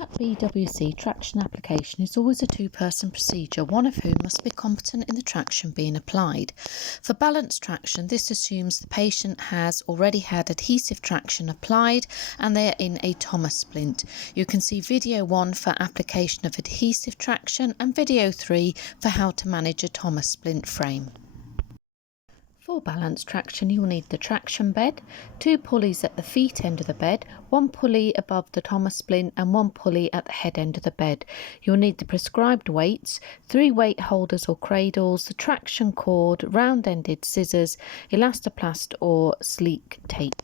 At BWC, traction application is always a two-person procedure, one of whom must be competent in the traction being applied. For balanced traction, this assumes the patient has already had adhesive traction applied and they are in a Thomas splint. You can see video 1 for application of adhesive traction and video 3 for how to manage a Thomas splint frame. For balanced traction, you will need the traction bed, 2 pulleys at the feet end of the bed, 1 pulley above the Thomas splint and 1 pulley at the head end of the bed. You will need the prescribed weights, 3 weight holders or cradles, the traction cord, round-ended scissors, elastoplast or sleek tape.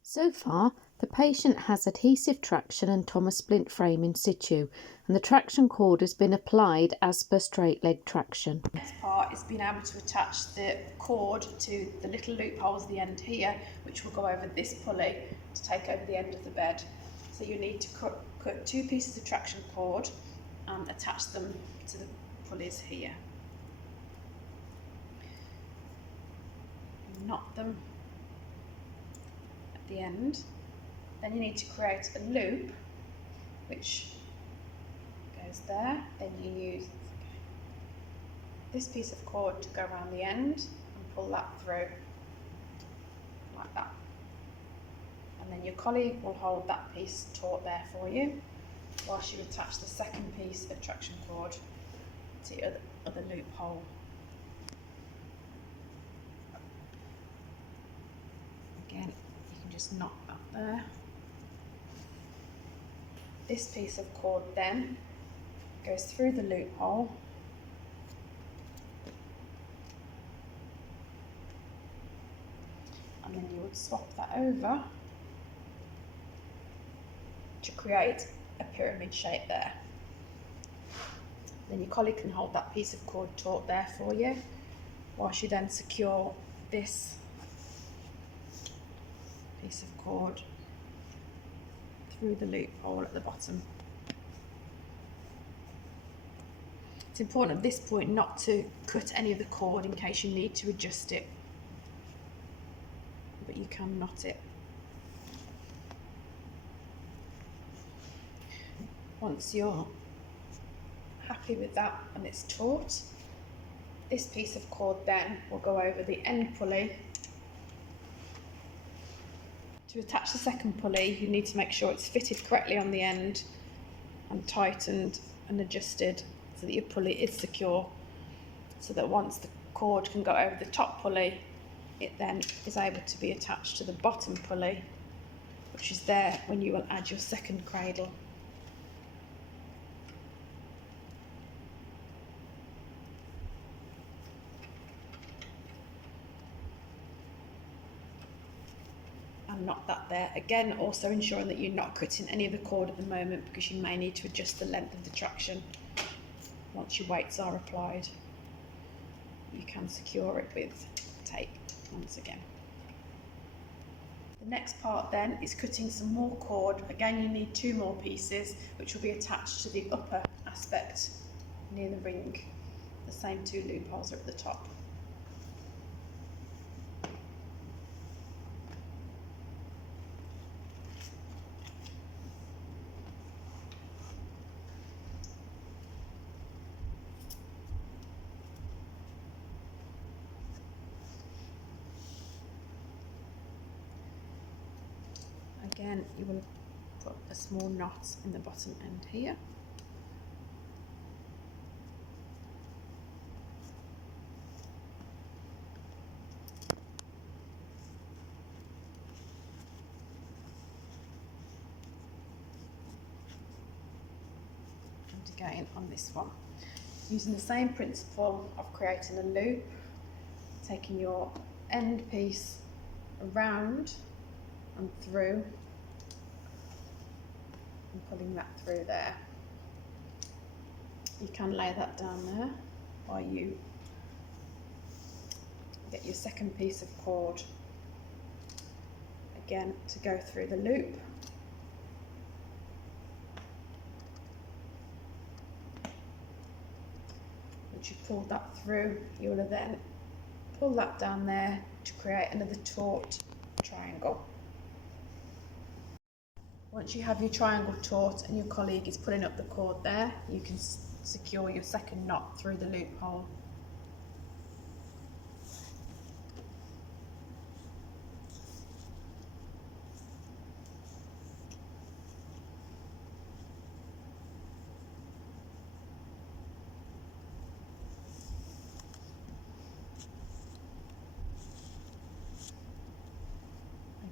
So far, the patient has adhesive traction and Thomas splint frame in situ, and the traction cord has been applied as per straight leg traction. The next part is being able to attach the cord to the little loopholes at the end here, which will go over this pulley to take over the end of the bed. So you need to cut 2 pieces of traction cord and attach them to the pulleys here. Knot them at the end. Then you need to create a loop which goes there. Then you use this piece of cord to go around the end and pull that through like that. And then your colleague will hold that piece taut there for you whilst you attach the second piece of traction cord to the other loophole. Again, you can just knot that there. This piece of cord then goes through the loophole and then you would swap that over to create a pyramid shape there. Then your colleague can hold that piece of cord taut there for you whilst you then secure this piece of cord through the loophole at the bottom. It's important at this point not to cut any of the cord in case you need to adjust it, but you can knot it. Once you're happy with that and it's taut, this piece of cord then will go over the end pulley. To attach the second pulley, you need to make sure it's fitted correctly on the end and tightened and adjusted so that your pulley is secure, so that once the cord can go over the top pulley, it then is able to be attached to the bottom pulley, which is there when you will add your second cradle. And knot that there. Again, also ensuring that you're not cutting any of the cord at the moment, because you may need to adjust the length of the traction once your weights are applied. You can secure it with tape once again. The next part then is cutting some more cord. Again, you need 2 more pieces which will be attached to the upper aspect near the ring. The same 2 loopholes are at the top. Again, you will put a small knot in the bottom end here. And again on this one, using the same principle of creating a loop, taking your end piece around and through and pulling that through there. You can lay that down there while you get your second piece of cord again to go through the loop. Once you pull that through, you will then pull that down there to create another taut triangle. Once you have your triangle taut and your colleague is pulling up the cord there, you can secure your second knot through the loophole.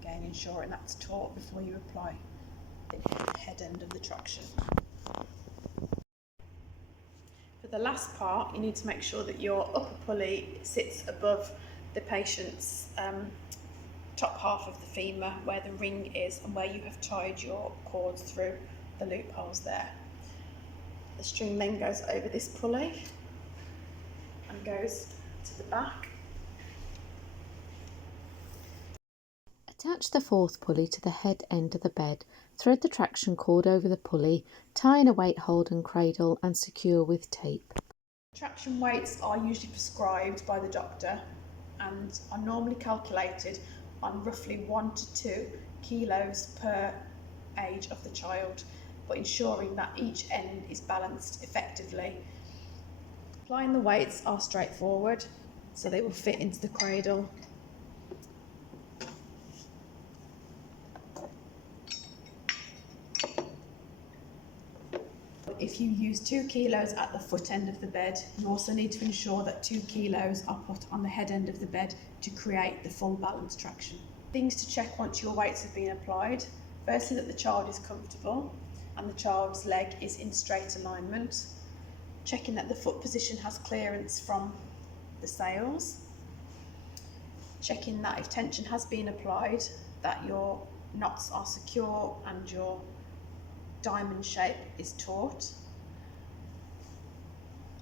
Again, ensuring that's taut before you apply the head end of the traction. For the last part, you need to make sure that your upper pulley sits above the patient's top half of the femur, where the ring is and where you have tied your cords through the loopholes there. The string then goes over this pulley and goes to the back. Attach the fourth pulley to the head end of the bed, thread the traction cord over the pulley, tie in a weight hold and cradle and secure with tape. Traction weights are usually prescribed by the doctor and are normally calculated on roughly 1 to 2 kilos per age of the child, but ensuring that each end is balanced effectively. Applying the weights are straightforward, so they will fit into the cradle. If you use 2 kilos at the foot end of the bed, you also need to ensure that 2 kilos are put on the head end of the bed to create the full balance traction. Things to check once your weights have been applied. Firstly, that the child is comfortable and the child's leg is in straight alignment. Checking that the foot position has clearance from the sails. Checking that if tension has been applied, that your knots are secure and your diamond shape is taut,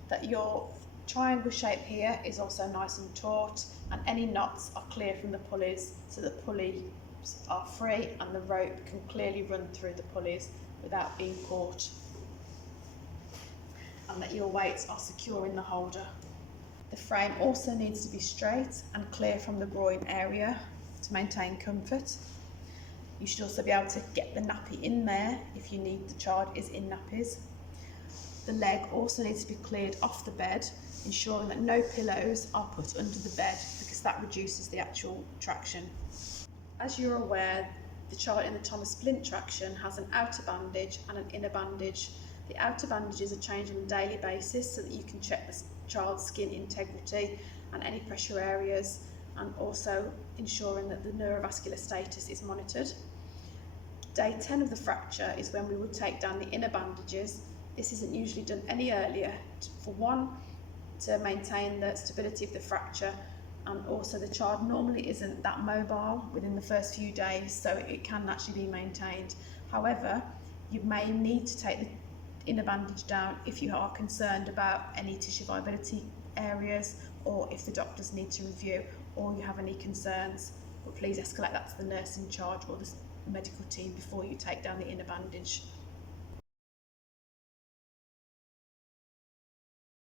that your triangle shape here is also nice and taut, and any knots are clear from the pulleys, so the pulleys are free and the rope can clearly run through the pulleys without being caught, and that your weights are secure in the holder. The frame also needs to be straight and clear from the groin area to maintain comfort. You should also be able to get the nappy in there if you need, the child is in nappies. The leg also needs to be cleared off the bed, ensuring that no pillows are put under the bed because that reduces the actual traction. As you're aware, the child in the Thomas Splint traction has an outer bandage and an inner bandage. The outer bandages are changed on a daily basis so that you can check the child's skin integrity and any pressure areas, and also ensuring that the neurovascular status is monitored. Day 10 of the fracture is when we would take down the inner bandages. This isn't usually done any earlier, for one, to maintain the stability of the fracture, and also the child normally isn't that mobile within the first few days, so it can actually be maintained. However, you may need to take the inner bandage down if you are concerned about any tissue viability areas, or if the doctors need to review, or you have any concerns, but please escalate that to the nurse in charge or the medical team before you take down the inner bandage.